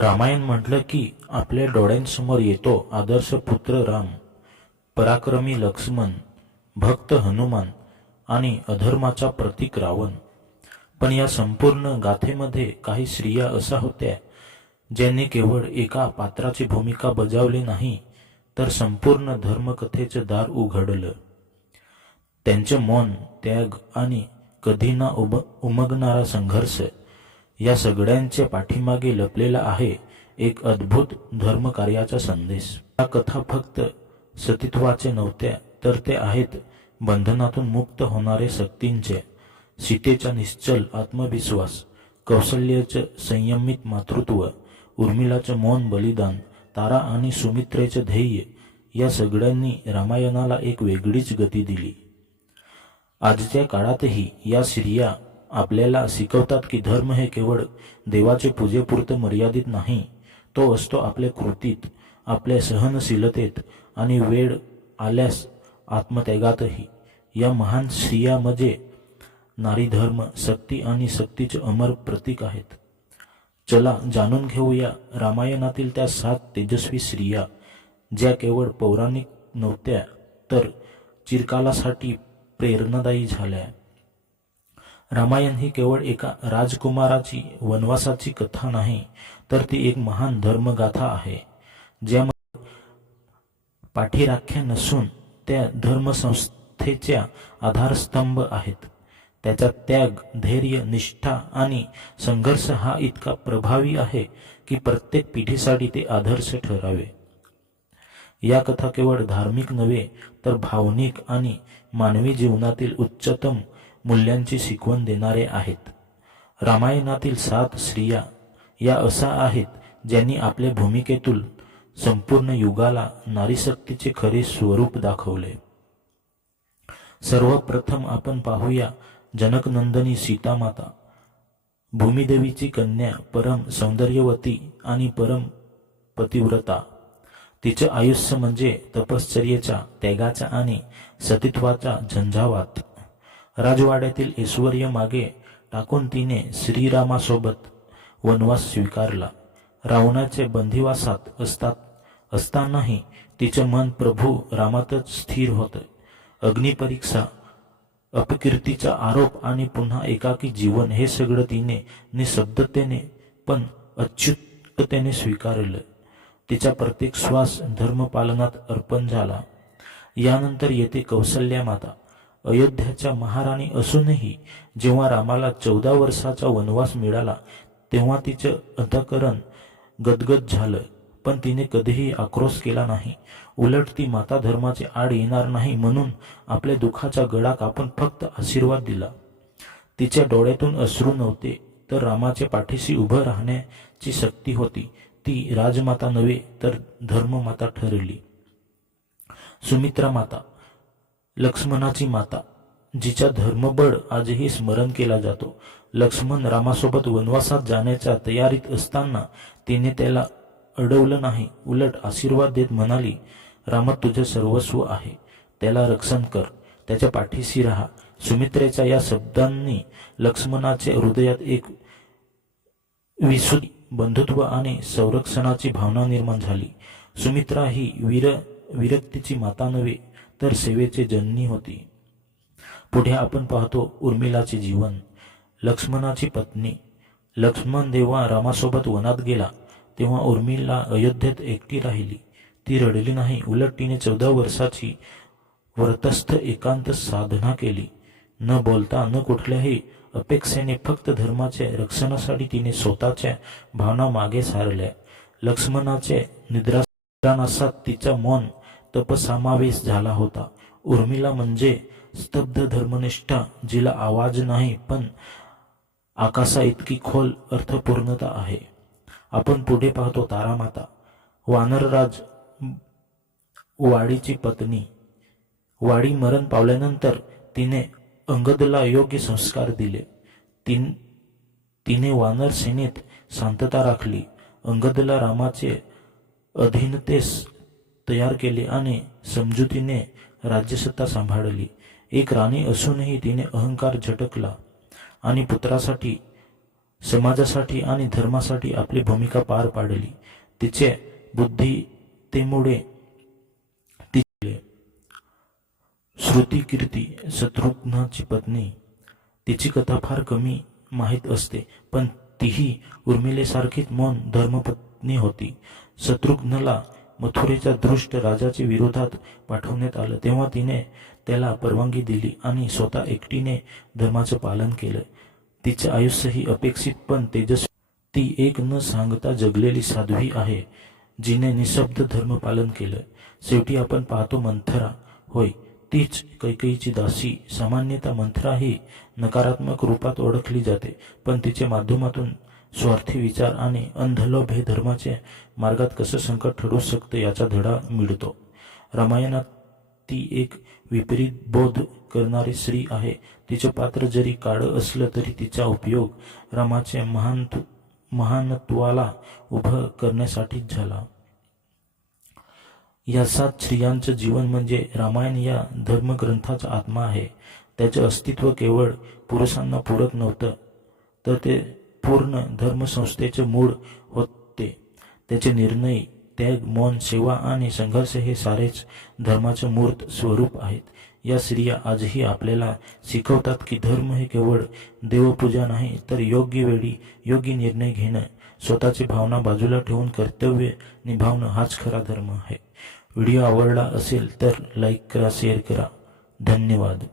रामायण म्हटलं की आपल्या डोळ्यांसमोर येतो आदर्श पुत्र राम पराक्रमी लक्ष्मण भक्त हनुमान आणि अधर्माचा प्रतीक रावण. पण या संपूर्ण गाथेमध्ये काही स्त्रिया अशा होत्या ज्यांनी केवळ एका पात्राची भूमिका बजावली नाही तर संपूर्ण धर्मकथेचं दार उघडलं. त्यांचं मौन त्याग आणि कधी ना उब उमगणारा संघर्ष या सगळ्यांच्या पाठीमागे लपलेला आहे एक अद्भुत धर्मकार्याचा संदेश. या कथा फक्त सतीत्वाचे नव्हत्या तर ते आहेत बंधनातून मुक्त होणारे शक्तींचे सीतेचा निश्चल आत्मविश्वास कौशल्याचं संयमित मातृत्व उर्मिलाचं मौन बलिदान तारा आणि सुमित्रेचं ध्येय या सगळ्यांनी रामायणाला एक वेगळीच गती दिली. आजच्या काळातही या स्त्रिया आपल्याला शिकवतात की धर्म हे केवळ देवाचे पूजेपुरतं मर्यादित नाही तो असतो आपल्या कृतीत आपल्या सहनशीलतेत आणि वेळ आल्यास आत्मत्यागातही. या महान स्त्रिया म्हणजे नारी धर्म शक्ती आणि शक्तीचे अमर प्रतीक आहेत. चला जाणून घेऊया रामायणातील त्या सात तेजस्वी स्त्रिया ज्या केवळ पौराणिक नव्हत्या तर चिरकालासाठी प्रेरणादायी झाल्या. रामायण ही केवळ एका राजकुमाराची वनवासाची कथा नाही तर ती एक महान धर्मगाथा आहे ज्यामध्ये पाठीराख्या नसून त्या धर्मसंस्थेच्या आधारस्तंभ आहेत. त्याचा त्याग धैर्य निष्ठा आणि संघर्ष हा इतका प्रभावी आहे की प्रत्येक पिढीसाठी ते आदर्श ठरावे. या कथा केवळ धार्मिक नव्हे तर भावनिक आणि मानवी जीवनातील उच्चतम मूल्यांची शिकवण देणारे आहेत. रामायणातील सात स्त्रिया या असा आहेत ज्यांनी आपल्या भूमिकेतून संपूर्ण युगाला नारीशक्तीचे खरे स्वरूप दाखवले. सर्वप्रथम आपण पाहूया जनकनंदनी सीतामाता. भूमिदेवीची कन्या परम सौंदर्यवती आणि परम पतिव्रता. तिचं आयुष्य म्हणजे तपश्चर्येच्या त्यागाचा आणि सतीत्वाचा झंझावात. राजवाड्यातील ऐश्वर्य मागे टाकून तिने श्रीरामासोबत वनवास स्वीकारला. रावणाचे बंदिवासात असतात असतानाही तिचं मन प्रभू रामातच स्थिर होतं. अग्निपरीक्षा अपकीर्तीचा आरोप आणि पुन्हा एकाकी जीवन हे सगळं तिने निशब्दतेने पण अच्युततेने स्वीकारलं. तिचा प्रत्येक श्वास धर्मपालनात अर्पण झाला. यानंतर येते कौशल्या माता. अयोध्याच्या महाराणी असूनही जेव्हा रामाला चौदा वर्षाचा वनवास मिळाला तेव्हा तिचं अंतकरण गदगद झालं. पण तिने कधीही आक्रोश केला नाही. उलट ती माता धर्माचे आड येणार नाही म्हणून आपल्या दुःखाचा गळा कापून फक्त आशीर्वाद दिला. तिच्या डोळ्यातून अश्रू नव्हते तर रामाच्या पाठीशी उभं राहण्याची शक्ती होती. ती राजमाता नव्हे तर धर्ममाता ठरली. सुमित्रा माता लक्ष्मणाची माता जिचा धर्मबळ आजही स्मरण केला जातो. लक्ष्मण रामासोबत वनवासात जाण्याच्या तयारीत असताना तिने त्याला अडवलं नाही उलट आशीर्वाद देत म्हणाली रामा तुझे सर्वस्व आहे. त्याला रक्षण कर. त्याच्या पाठीशी राहा. सुमित्रेच्या या शब्दांनी लक्ष्मणाच्या हृदयात एक विसुदी बंधुत्व आणि संरक्षणाची भावना निर्माण झाली. सुमित्रा ही वीर विरक्तीची माता नव्हे तर सेवेची जननी होती. पुढे आपण पाहतो उर्मिलाचे जीवन. लक्ष्मणाची पत्नी. लक्ष्मण देवा रामासोबत वनात गेला तेव्हा उर्मिला अयोध्येत एकटी राहिली. ती रडली नाही. उलट तिने चौदा वर्षाची व्रतस्थ एकांत साधना केली. न बोलता न कुठल्याही अपेक्षेने फक्त धर्माचे रक्षणासाठी तिने स्वतःच्या भावना मागे सारल्या. लक्ष्मणाचे निद्रानासात तिचा मौन तपसमावेश झाला होता. उर्मिला म्हणजे स्तब्ध धर्मनिष्ठा जिला आवाज नाही पण आकाशा इतकी खोल अर्थपूर्णता आहे. आपण पुढे पाहतो तारामाता. वानरराज वाडीची पत्नी. वाडी मरण पावल्यानंतर तिने अंगदला योग्य संस्कार दिले. तीन तिने वानर सेनेत शांतता राखली. अंगदला रामाचे अधीनतेस तयार केले आणि समजुतीने राज्यसत्ता सांभाळली. एक राणी असूनही तिने अहंकार झटकला आणि पुत्रासाठी समाजासाठी आणि धर्मासाठी आपली भूमिका पार पाडली. तिचे बुद्धितेमुळे तिचे श्रुतिकीर्ती शत्रुघ्नाची पत्नी तिची कथा फार कमी माहीत असते पण तीही उर्मिलेसारखीच मौन धर्मपत्नी होती. शत्रुघ्नला मथुरेच्या दृष्ट राजाच्या विरोधात पाठवण्यात आलं. तेव्हा तिने त्याला परवानगी दिली आणि स्वतः एकटीने धर्माचं पालन केलं. तिचं आयुष्यही अपेक्षित पण तेजस्वी. ती एक न सांगता जगलेली साध्वी आहे जिने निशब्द धर्म पालन केलं. शेवटी आपण पाहतो मंथरा. होय तीच कैकेयीची दासी. सामान्यतः मंथरा ही नकारात्मक रूपात ओळखली जाते पण तिच्या माध्यमातून स्वार्थी विचार आणि अंधलोभ हे धर्माचे मार्गात कसं संकट ठरू शकतं याचा धडा मिळतो. रामायणात ती एक विपरीत बोध करणारी स्त्री आहे. तिचं पात्र जरी काळं असलं तरी तिचा उपयोग रामाचे महान महानत्वाला उभं करण्यासाठीच झाला. या सात स्त्रियांचं जीवन म्हणजे रामायण या धर्मग्रंथाचा आत्मा आहे. त्याचे अस्तित्व केवळ पुरुषांना पूरक नव्हतं तर ते पूर्ण धर्मसंस्थेचे मूळ होते. त्याचे निर्णय त्याग मौन सेवा आणि संघर्ष हे सारेच धर्माचे मूर्त स्वरूप आहेत. या स्त्रिया आजही आपल्याला शिकवतात की धर्म हे केवळ देवपूजा नाही तर योग्य वेळी योग्य निर्णय घेणं स्वतःची भावना बाजूला ठेवून कर्तव्य निभावणं हाच खरा धर्म आहे. व्हिडिओ आवडला असेल तर लाईक करा शेअर करा. धन्यवाद.